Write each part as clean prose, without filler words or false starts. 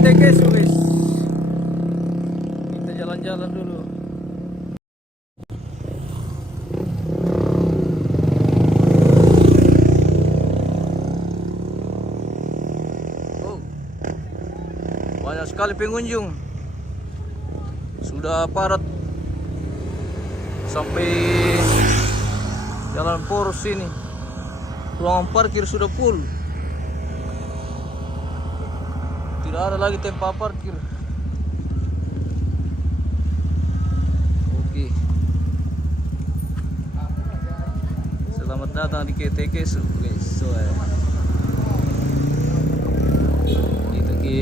KTK guys. Kita jalan-jalan dulu. Oh, banyak sekali pengunjung. Sudah padat sampai jalan poros ini. Ruangan parkir sudah full. Tidak ada lagi tempat parkir. Oke. Selamat datang di KTK guys. Kita ke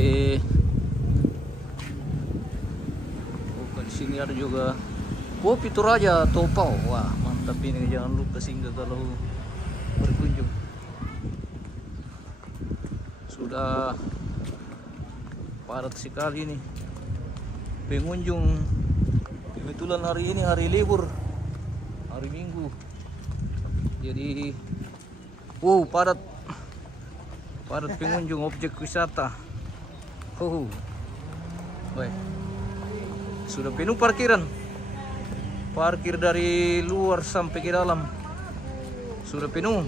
di sini ada juga kopi Toraja Topau. Wah, mantap ini, jangan lupa singgah kalau berkunjung. Sudah padat sekali nih pengunjung. Kebetulan hari ini hari libur, hari Minggu. Jadi padat pengunjung objek wisata. Baik. Sudah penuh parkiran. Parkir dari luar sampai ke dalam sudah penuh.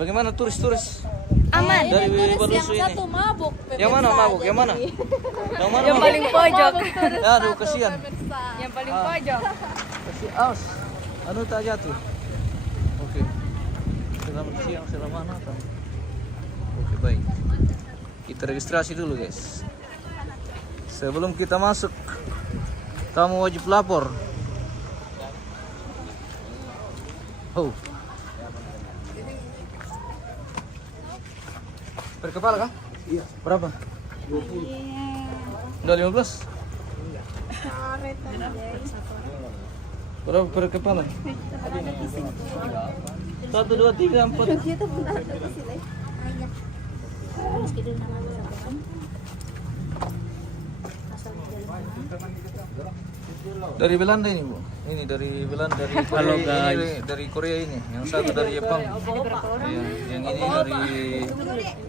Bagaimana turis-turis? Aman. Dari turis Balusu yang ini. satu mabuk. Yang mana mabuk? Yang mana? Yang mana? Yang mabuk? paling pojok. Aduh, kasihan. Yang paling pojok. Kasih aus. Anu tak jatuh. Oke. Selamat siang, selamat datang. Oke, baik. Kita registrasi dulu, guys. Sebelum kita masuk, kamu wajib lapor. Per kepala kah? Iya. Berapa? 20. Udah 15? Berapa per kepala? 1, 2, 3, 4. Dari Belanda ini, Bu. Ini dari Belanda, dari Korea. Halo, guys. Ini dari Korea ini. Yang satu dari Jepang. Iya, yang ini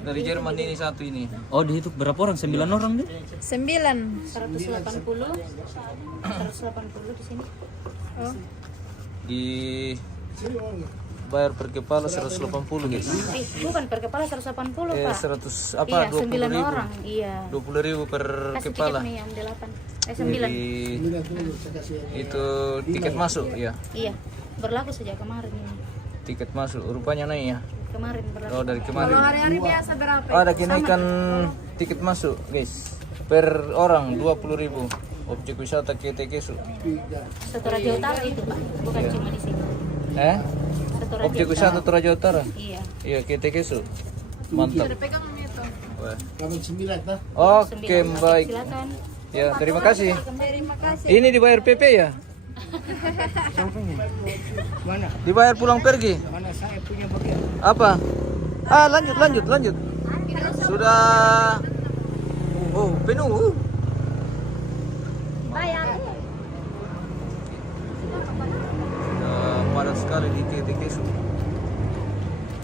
dari Jerman ini satu ini. Oh, di itu berapa orang? 9 orang deh. 9 180 di sini. Oh. Di bayar per kepala 180, guys. Bukan per kepala 180, Pak. 100 apa? Iya, 20.000. 9 orang. Iya. 20.000 per Kasih kepala. tiket nih yang 8. 9. Itu tiket masuk ya. Iya. Berlaku sejak kemarin ini. Tiket masuk rupanya naik ya. Kemarin berlaku. Oh, dari kemarin. Kalau hari-hari biasa berapa? Oh, ada kenaikan tiket masuk, guys. Per orang 20.000. Objek wisata KTK Su. Toraja Utara itu, Pak. Bukan cuma di sini. Toraja Objek Utara. wisata Toraja Utara. Iya. Iya, KTK Su. Mantap. Pegang itu. Wah. Kami 9 dah. Oke, baik. Silakan. Ya, terima kasih. Terima kasih. Ini dibayar PP ya? Mana? Dibayar pulang pergi? Mana saya punya bagian? Apa? Lanjut. Sudah penuh. Bayar. Padat sekali di KTK Su.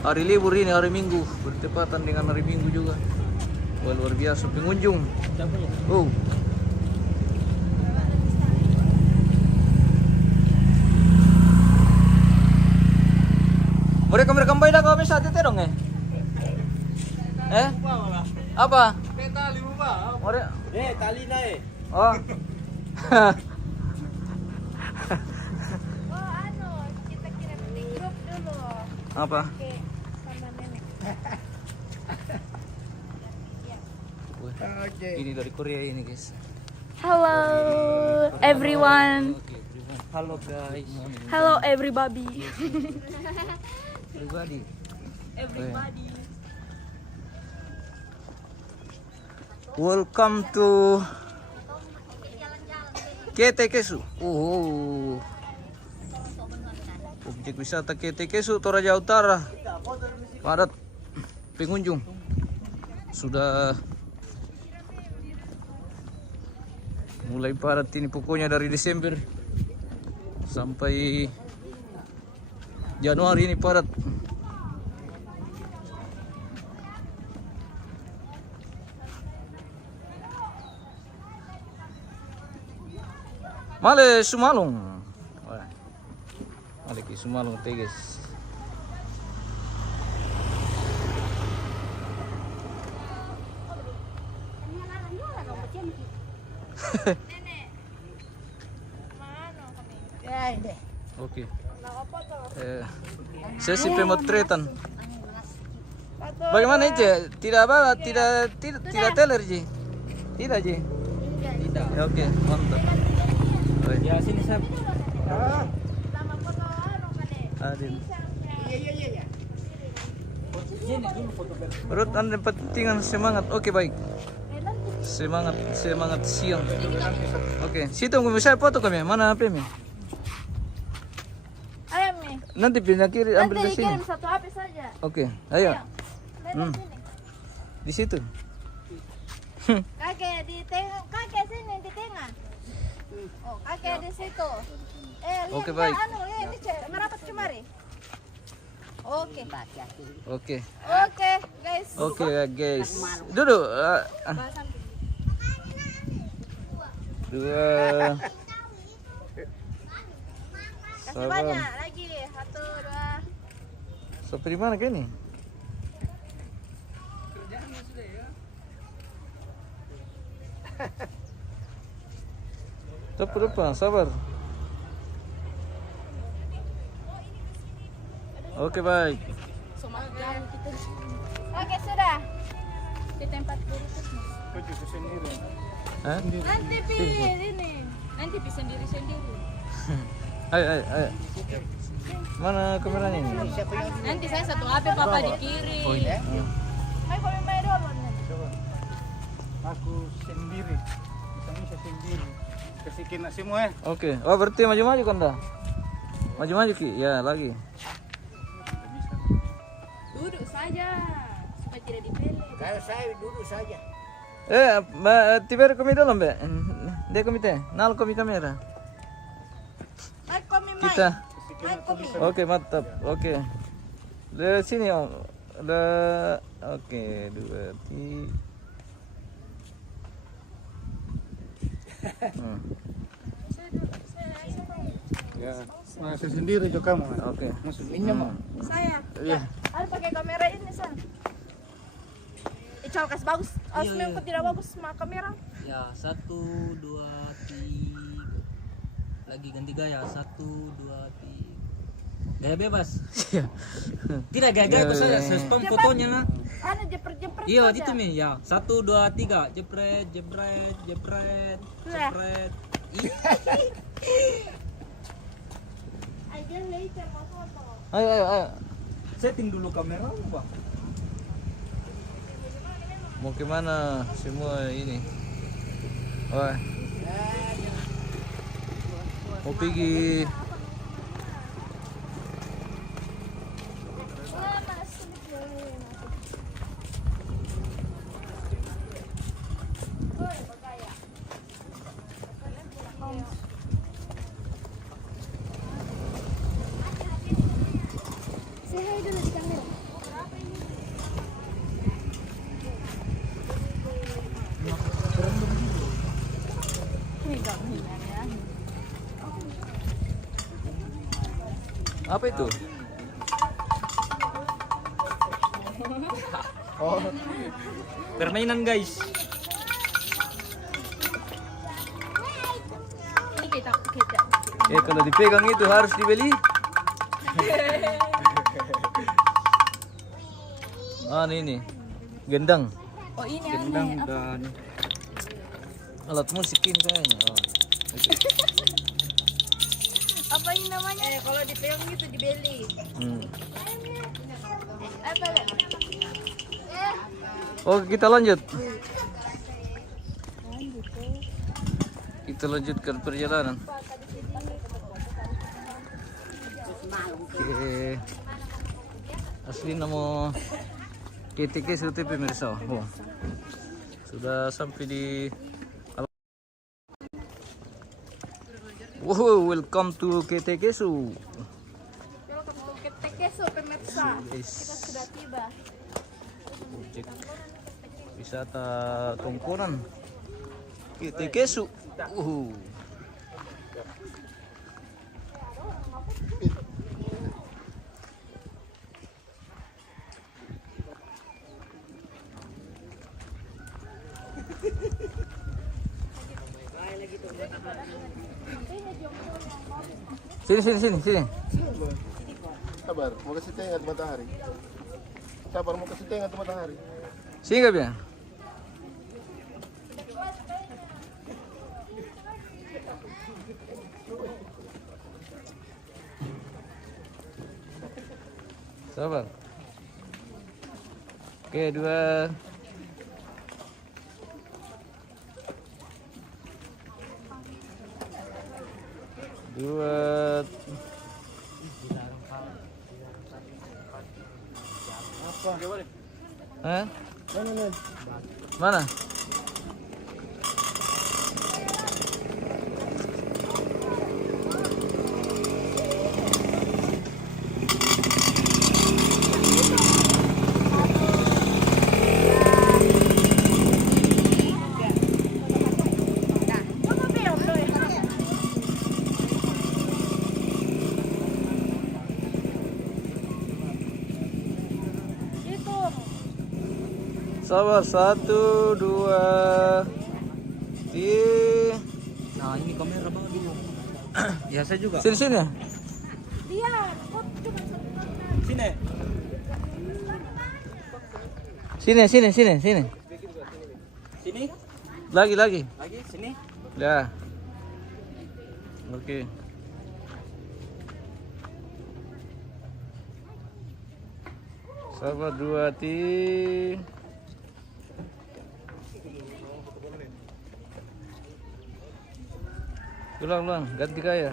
Hari libur ini, hari Minggu, bertepatan dengan hari Minggu juga. Wah, luar biasa pengunjung. Mereka kembali dah kami saat itu dong Apa? Tali lupa. Mereka Tali naik. oh. Kita kirim di grup dulu. Apa? Oke, sama nenek. Ini dari Korea ini, guys. Hello everyone. Halo guys. Hello everybody. Everybody. Welcome to KTK Su. Objek wisata KTK Su Toraja Utara. Padat pengunjung. Sudah mulai padat ini, pokoknya dari Desember sampai Januari ini padat. Male Sumalong. Wah. Male ki Sumalong teh guys. Oke. Sesi pemotretan. Bagaimana Ji? Tidak apa? Tidak teler Ji? Tidak Ji? Tidak. Ya, oke, mantap. Baik. Ya sini Sab. Adil. Iya. Menurut Anda pentingan semangat. Oke, baik. Semangat siang. Oke, situ saya foto kami. Mana HP mi? Ayo, Mi. Nanti pindah kiri ambil Nanti ke sini. dikirim satu HP saja. Oke, ayo. Lewat sini. Di situ. Kakek di tengah, kakek sini di tengah. Oh, kakek di situ. Lihat, Oke, baik. Lihat ini merapat kemari. Oke. Oke. Oke, guys. Oke ya guys. Duduk. Dua. Kasih banyak lagi. 1, 2. Sampai di mana kayak ini? Depan, sabar. Oke baik. Oke, sudah. Di tempat berikutnya. Hah? Nanti ini. Nanti sendiri-sendiri. Ayo. Mana kameranya ini? Nanti saya satu HP papa dikirim. Oh iya. Ayo kami main dulu nanti. Aku sendiri. Misalnya saya sendiri. Kasih kena semua ya. Oke. Oh berarti maju-maju kan dah? Maju-maju Ki. Ya lagi. Duduk saja supaya tidak dipelek. Kalau saya duduk saja. Tiba kami dalam be. Dia kami teh. Nal kami kamera. Ayo kami main. Kita. Ayo kami. Oke mantap. Oke. Dari sini om. Oke 2 3. Ya, saya sendiri juga kamu. Oke. Maksudnya mau. Saya. Iya. Harus pakai kamera ini, San. Ical kasih bagus. Harus memang tidak bagus sama kamera. Ya 1 2 3. Lagi ganti gaya 1 2 3. Gaya bebas. Iya. Tidak gaya-gaya itu saja. Sistem fotonya lah. Anu jepret-jepret. Iya saja. itu Mi ya. 1 2 3 jepret. Sudah. Jepret. Aja laser mau foto. Ayo. Setting dulu kamera Pak. Mau kemana semua ini? Wah. Mau pergi. Saya dulu di kamera. Apa itu? Oh. Permainan guys. Ini kita. Kalau dipegang itu harus dibeli. Ini gendang. Oh ini Gendang aneh. dan Alat musik ini kayaknya. Itu. Apa ini namanya? Kalau dipegang itu dibeli. Apa? Oke kita lanjut. Kita lanjutkan perjalanan. Oke. Asli nama KTK sudah pemirsa. Oh. Sudah sampai di. Wow, welcome to KTK Su. Welcome to Ketekeso pemirsa. Yes. Kita sudah tiba. Objek wisata Tongkonan KTK Su. Sini, sini, sini, sini. Sabar, mau kasih tengah matahari. Sabar, mau kasih tengah matahari. Sini nggak Bia? Sabar. Oke, 2. Dua. Hah? Mana? Sabar, 1, 2, 3. Nah ini kamera bang dulu. Ya saya juga. Sini, sini. Lihat, kok cuma satu kamera. Sini. Sini, sini, sini, sini. Sini. Lagi, lagi. Lagi sini. Ya. Oke. Sabar, 2, 3. Ulang, ulang, ganti gaya.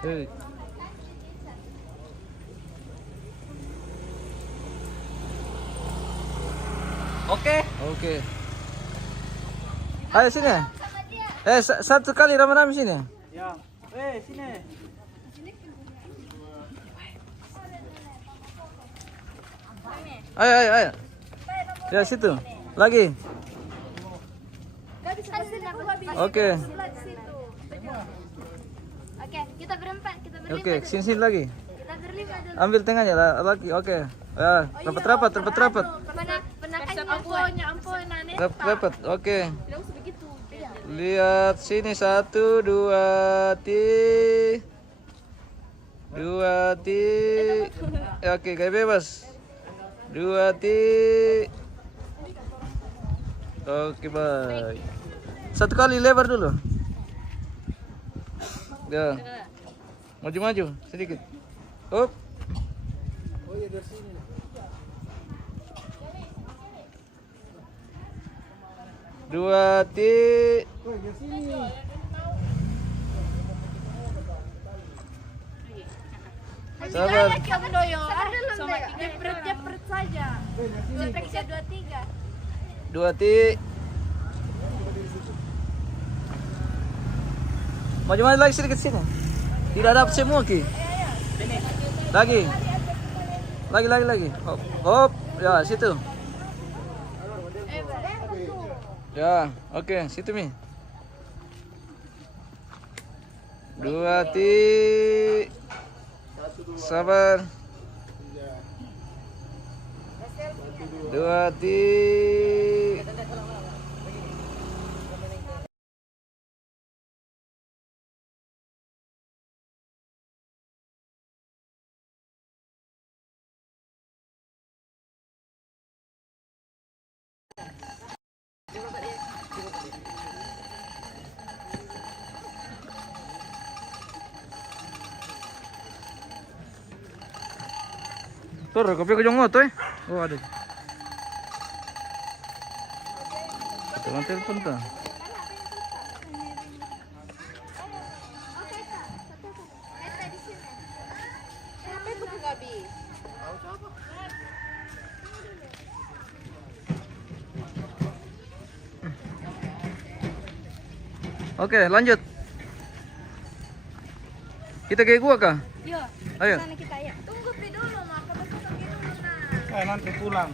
Hei. Oke. Oke. Ayo sini. Satu kali rame-rame sini. Ya. Sini. Ayo, ayo, ayo. Ya situ. Lagi. Gak bisa kesini, aku gak bisa. Oke. Sila di situ. Oke, kita berempat, kita berlima. Oke, dulu. sini lagi. Kita berlima dulu. Ambil tengahnya lah, lagi. Oke. Ya, rapat-rapat, rapat-rapat. Penakannya amponya, nih. Rapat. Oke. Tidak usah begitu. Iya. Lihat sini, 1, 2, 3. 2, 3. Oke, kayak bebas. 2, 3. Oke, baik. Satu kali lebar dulu. Ya. Maju-maju sedikit. Up. Oh iya dari sini. Dua, tiga. Oh dari sini. Sabar. Kamu doyo. Sama jepret saja. Periksa 2, 3. 2, tiga. Maju-maju lagi sedikit sini. Tidak ada semua ki. Lagi. Lagi. Hop, hop. Ya, situ. Ya, oke, situ Mi. 2, tiga. Sabar. 2, tiga. Tur, kopi ko yung ngoto eh. Oh, ada. Ito ang telepon to. Oke, lanjut. Kita kayak gua kah? Yo. Ayo. Sana kita ya. Tunggu Pi dulu, Mak. Kita pergi dulu, nah. Nanti pulang.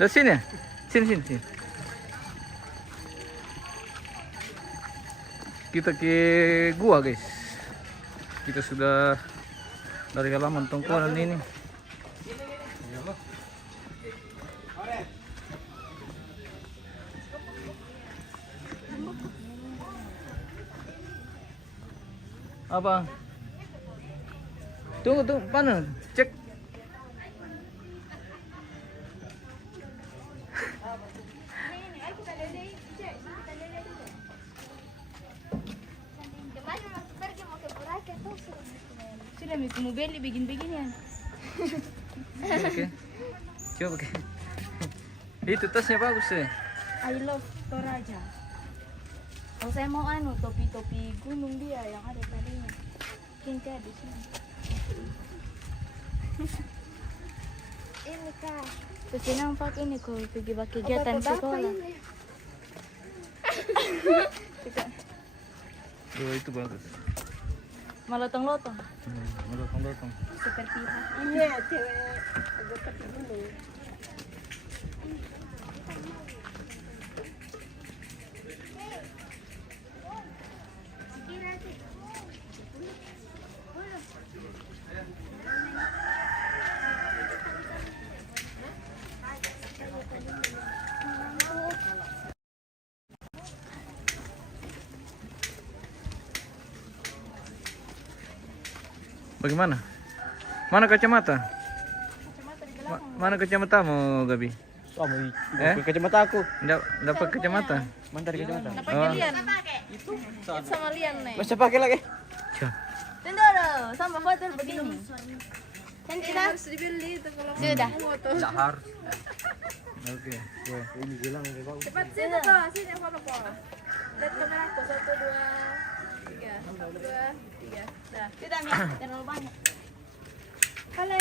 Dari sini ya? Sini. Kita ke gua guys. Kita sudah dari halaman tongkonan ini. Apa? Tunggu, mana? Cek. Sudah mau beli begini-beginian. Oke. Coba oke. Itu tasnya bagus ya. I love Toraja. Kalau saya mau topi-topi gunung dia yang ada tadinya. Kinca di sini. Ini kak. Terus nampak ini kalau pergi kegiatan sekolah. Oh, itu bagus. Malotong-lotong. Lotong. Seperti Ini ya cewek agak kaki dulu. Bagaimana? Mana kacamata? Mana kacamatamu, Gabi? Kamu Eh? kacamata aku. Dapat kacamata? Mana tadi kacamata? Oh. lian. Itu sama lian nih. Masa pakai lagi? Cah. Tendoro sama hotel begini. Tidak harus dibeli itu kalau sudah. Tidak harus. Oke. Ini bilang ini bagus. Cepat sini kok, sini foto kok. Lihat kamera aku 1 2 3. 1 2 3. Dah. Tidak nih, terlalu banyak. Halo.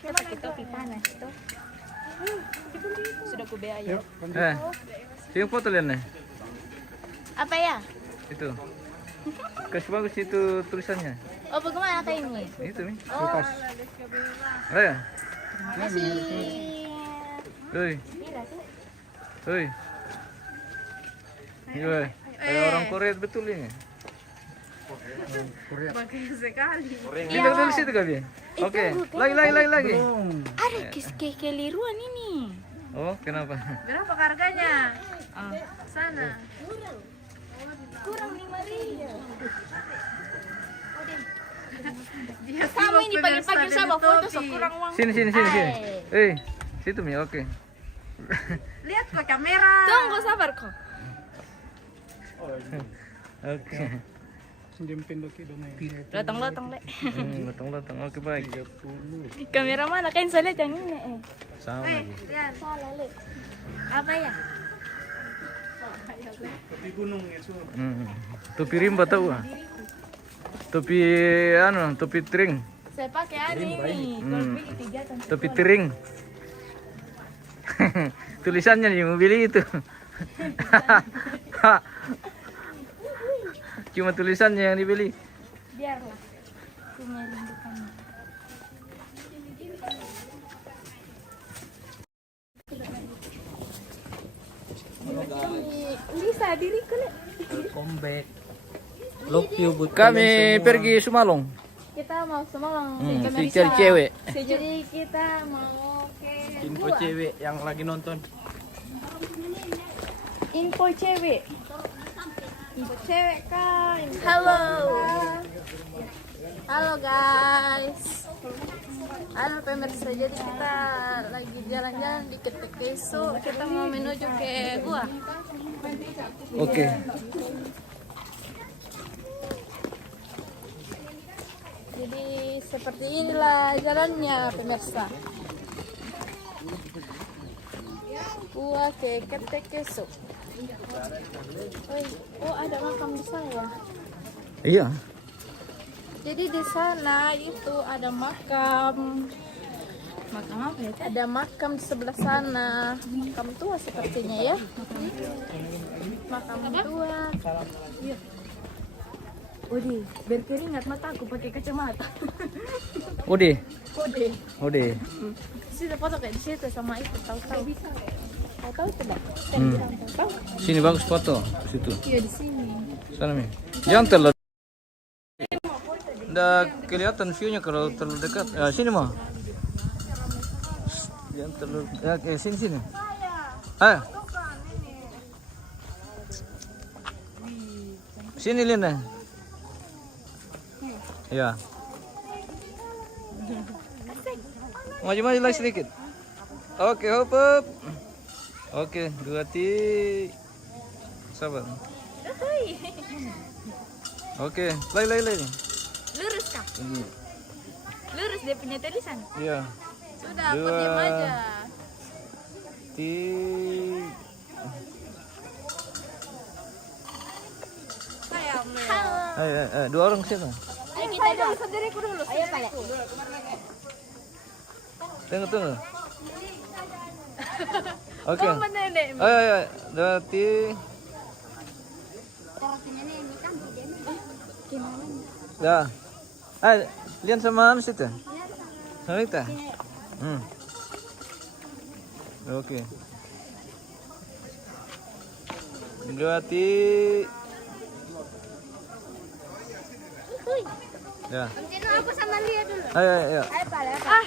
Kita pakai topi panas tuh. Sudah ku biaya. Sini foto lihat nih. Apa ya? Itu. Kasih bagus itu tulisannya. Oh, bagaimana kayak ini? Itu nih. Oh, Ya. masih Hei. Mira tuh. Hei. Iya. Kayak orang Korea betul ini. Kita dulu situ Gabi. Oke. Lagi. Ada kekeliruan ini. Oh, kenapa? Berapa harganya? Sana. Kurang 5.000. Dia Kamu ini pagi-pagi sama foto kurang uang. Sini. Situ Mi, oke. Lihat kok kamera. Tunggu sabar kok. Oke. Sendirian doki domai. Lotong-lotong le. Lotong. Oke, baik. Kamera mana kan saya lihat yang ini. Sama lagi. Lihat. Salah le. Apa ya? Di gunung ya semua. Topi rimba tahu ah? Topi tring. Saya pakai ini. Kalau pergi kegiatan Topi tring. Tulisannya nih mau beli itu. Cuma tulisannya yang dibeli. biarlah. Aku merindukannya. Bisa diriku le. Welcome back. Love you buat Kami pergi Sumalong. Kita mau Semarang. Si cari cewek. Jadi kita mau ke info gua. cewek yang lagi nonton. Info cewek. Info cewek kan. Halo. Halo guys. Halo pemirsa. Jadi kita lagi jalan-jalan di Ketekeso. Kita mau menuju ke gua. Oke. Jadi seperti inilah jalannya pemirsa. Gua ke Ketekeso. Oh ada makam di sana. Iya. Jadi di sana itu ada makam. Makam apa ya? Ada makam di sebelah sana. Makam tua sepertinya ya. Makam tua. Iya. Udi, berkeringat mataku pakai kacamata. Udi, Ode. Situ foto kayak di situ sama itu tahu-tahu. Tahu-tahu itu bang. Tahu. Sini bagus foto di situ. Iya di sini. Sana Mi. Jangan terlalu. Nggak kelihatan view-nya kalau terlalu dekat. Sini mah. Jangan terlalu. Ya, sini. Ayo. Sini Lina. Ya. Maju lagi sedikit. Oke, hop. Oke, 2 ti. Sabar. Oke, lagi. Lurus kah? Lurus dia punya tulisan. Iya. Sudah, aku diam aja. Ti. Ayo, 2 orang siapa? Ayo kita dulu sendiriku dulu. Ayo balik. Tunggu. Oke. Kau menenek. Ayo, 2 ti. Ya. Ayo, lihat sama anu situ. Sama kita. Oke. 2 ti. Ya. Aku sama Lia dulu. Ayo.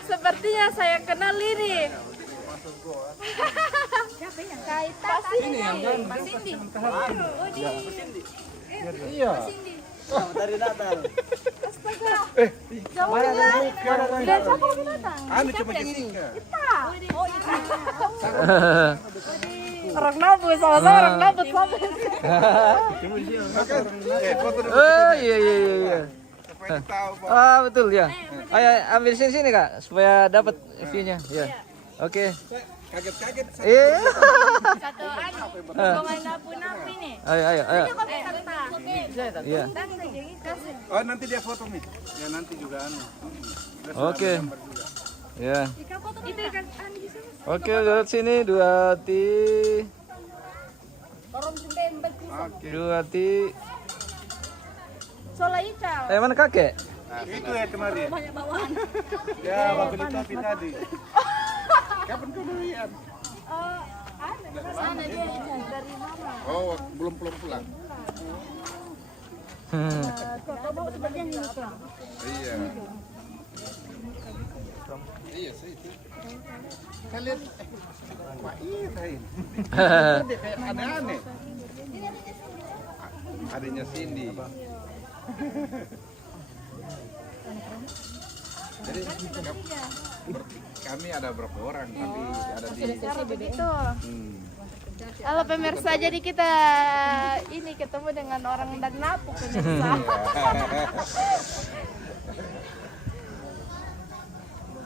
Sepertinya saya kenal ini. Siapa yang? Kaita. Ini yang kan? Pak Cindy. Iya. Dari Natal. Astaga. Jauhnya. Dan siapa lagi datang? Anu cuma Jessica. Orang nabut sama-sama orang nabut sama. Iya. Betul ya. Ayo ambil sini Kak supaya dapat view-nya. Ya. Oke. Kaget-kaget. Iya. Satu anu. Bongan napu-napu ini. Ayo. Iya. Oh, nanti dia foto nih. Ya nanti juga anu. Oke. Ya. Itu kan anu di sana. Oke, lihat sini 2 ti. 2 ti. Sola ikan. Mana kakek? Itu ya kemarin. Banyak bawaan. Ya, Bapak beli topi tadi. Kapan kau lihat? Sana dia dari mama. Oh, belum pulang. Kau bawa sebagian ini kok. Iya. Iya sih itu. Saya lihat, Pak ini. Kayak aneh-aneh. Adanya Cindy. Jadi kami ada berapa orang tadi ada di. Begitu. Halo pemirsa, jadi kita ini ketemu dengan orang dan napu pemirsa.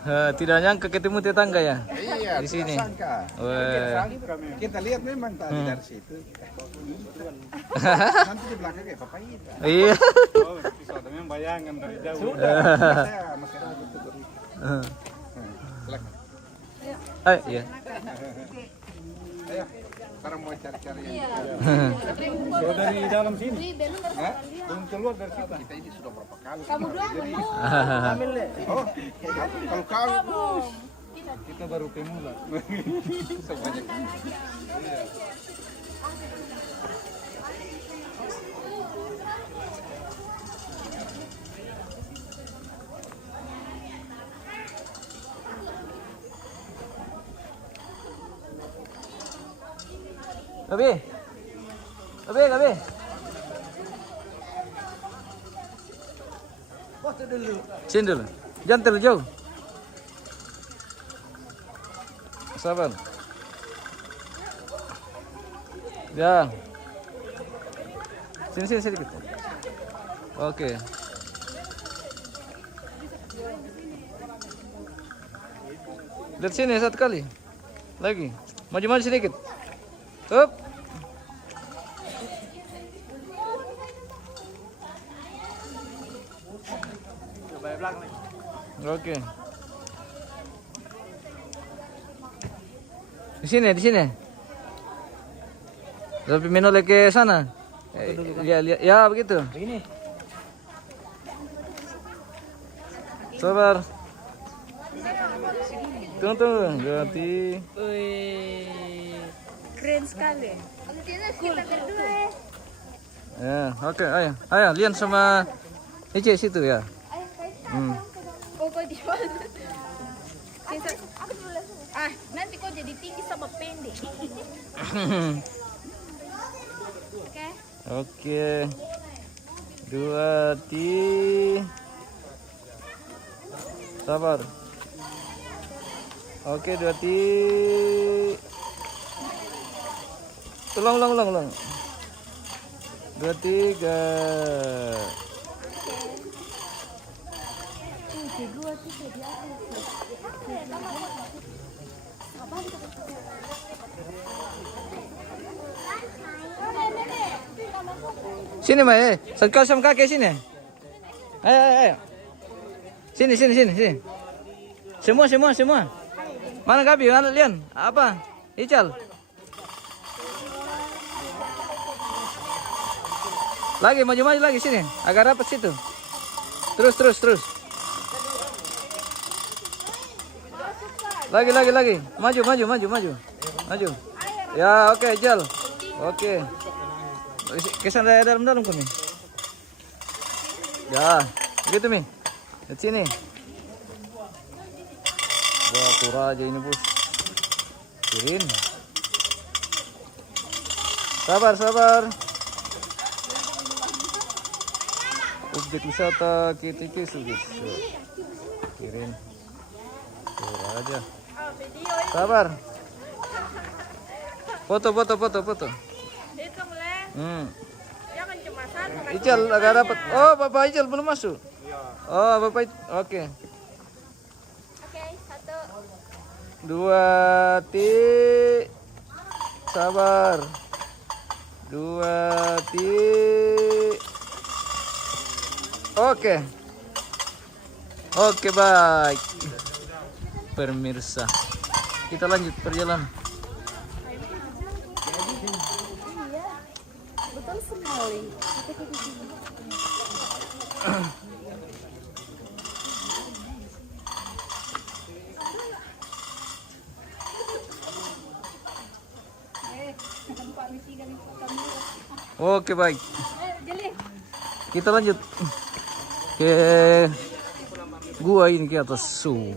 Tidak nyangka ketemu tetangga ya Iya, di sini. sangka. Wah. Kita lihat memang tadi dari situ. Nanti di belakang kayak Bapak Ida. Iya. Oh, bisa ada memang bayangan dari jauh. Saya masih ragu tuh. Silakan. Ayo, iya. Ayo, sekarang mau cari-cari yang Kalau dari dalam sini. Hah? Belum keluar dari situ. kita ini sudah berapa kali. Kamu doang Jadi, Oh, kalau kau kita baru pemula. sebanyak ini. Gabi. Sini dulu. Jangan terlalu jauh. Sabar. Ya. Sini sedikit. Oke. Lihat sini satu kali. Lagi. Maju sedikit. Up. Oke. Di sini. Tapi menoleh ke sana. Lihat, ya begitu. Begini. Sabar. Tunggu, ganti. Wih, keren sekali. Kita berdua. Ya, oke, ayo, Lian sama Ice situ ya. Oh, kok di mana? Nanti kok jadi tinggi sama pendek. Oke. Oke. 2 ti. Sabar. Oke, 2 ti. Ulang. 2, 3. Sini Mai, kau sama kakek sini. Ayo. Sini. Semua. Mana Gabi? Mana Lian? Apa? Ical. Lagi maju lagi sini. Agak rapat situ. Terus. Lagi. Maju. Ya, oke, Ical. Oke. Kesan dalam kami. Ya, begitu Mi. Di sini. Wah, pura aja ini bos. Kirim. Sabar. Objek wisata Kitikisu guys. Kirim. Pura aja. Sabar. Foto. Itu mulai. Jangan cuma satu. Ical agak dapat. Oh, Bapak Ical belum masuk. Oh, Bapak. Oke. Oke, 1. 2 ti. Sabar. 2 ti. Oke, baik. Pemirsa, kita lanjut perjalanan. Betul sekali. Oke, baik. Kita lanjut ke gua ini ke atas su.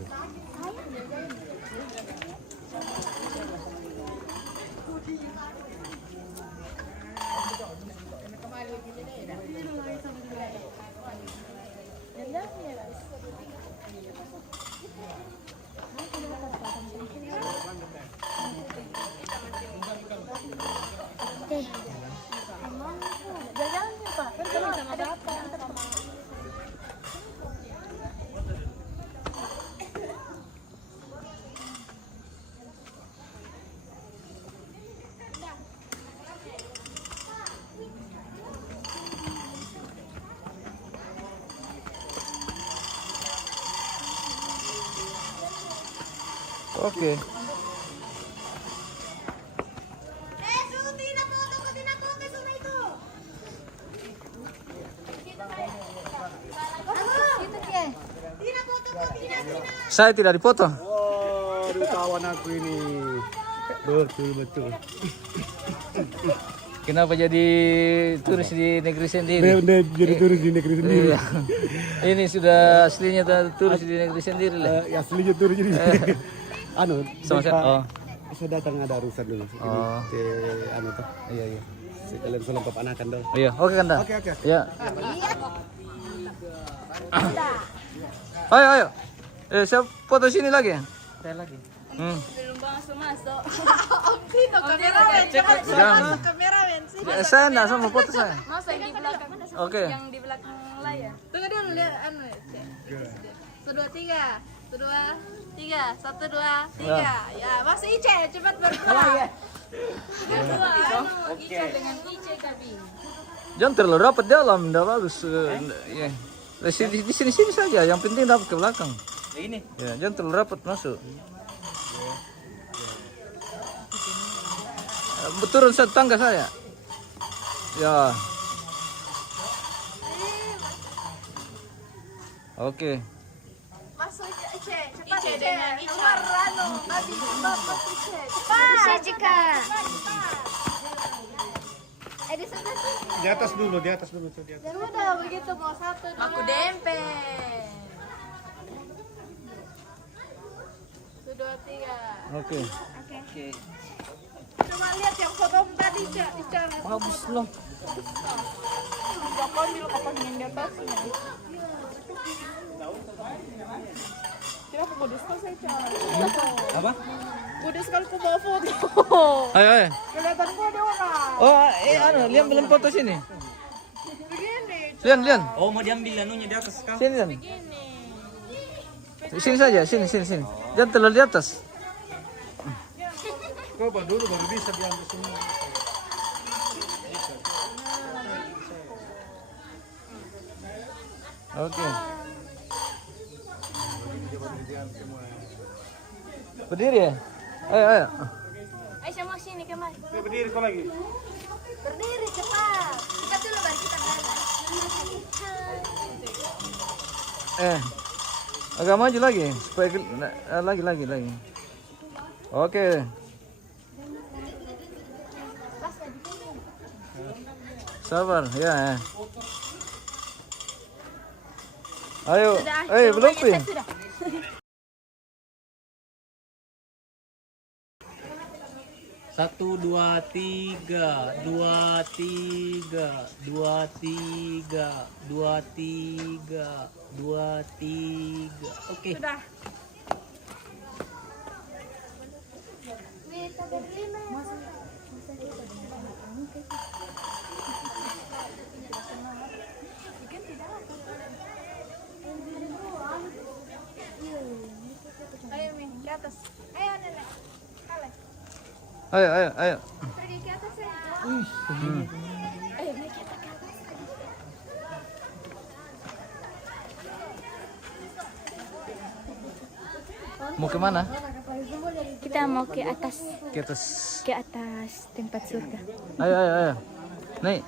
Oke. Saya tidak dipoto. Oh, aduh kawan aku ini. Betul. Kenapa jadi turis di negeri sendiri? Jadi turis di negeri sendiri. Iya. Ini sudah aslinya turis di negeri sendiri lah. Ya aslinya turis jadi. Sama saya. Oh. Saya datang ada urusan dulu. Oh. Ke tuh. Iya. Sekalian selengkap anakan dong. Iya, oke Kanda. Oke. Ya. Ayo. Saya foto sini lagi ya? Saya lagi. Belum masuk. Jangan. Kameramen sih. Saya enggak sama foto saya. Masa yang di belakang? Oke. Yang di belakang layar. Tunggu dulu lihat cek. 1, 2, 3. 1, 2, 3. 1, 2, 3. Ya, masih Ice, cepat berdua. Ica dengan Ica Gabi. Jangan terlalu rapat dalam, enggak bagus. Ya. Di sini saja, yang penting dapat ke belakang. Ini. Ya, jangan terlalu rapat masuk. Turun tangga saya. Ya. Oke. Masuk Ice, cepat Ice Ice. dengan Ica. Keluar Rano, Nabi, cepat Ice. Cepat. Bisa jika. Di sebelah sini. Di atas dulu di atas. Ya udah begitu mau 1, 2. Aku dempet. 1, 2, 3. Oke. Oke. Coba lihat yang foto tadi, Cak. Ica. Bagus loh. Jangan ambil kapas yang di atasnya. Kira aku bodoh sekali saya Cak. Apa? Bodoh sekali aku bawa foto. Ayo, ayo. Kelihatan gua ada orang. Oh, Lian belum foto sini. Begini. Lian. Oh, mau diambil anunya di atas kah? Sini, Lian. Sini saja, sini. Jangan terlalu di atas. Coba dulu baru bisa diambil semua. Oke. Berdiri ya? Ayo. Ayo sama sini kemari. Berdiri kau lagi. Berdiri cepat. Kita dulu baru kita jalan. Agak maju lagi supaya lagi. Oke. Sabar, ya. Ayo, belum pin. Sudah. Satu, dua, tiga, 2, 3, 2, 3, 2, 3, 2, 3. Oke. Sudah. Ayo Mi, ke atas. Ayo Nenek. Kale. Ayo. Pergi ke atas ya. Ayo naik kita ke atas. Mau kemana? Kita mau ke atas. Ke atas. Ke atas tempat surga. Ayo. Naik.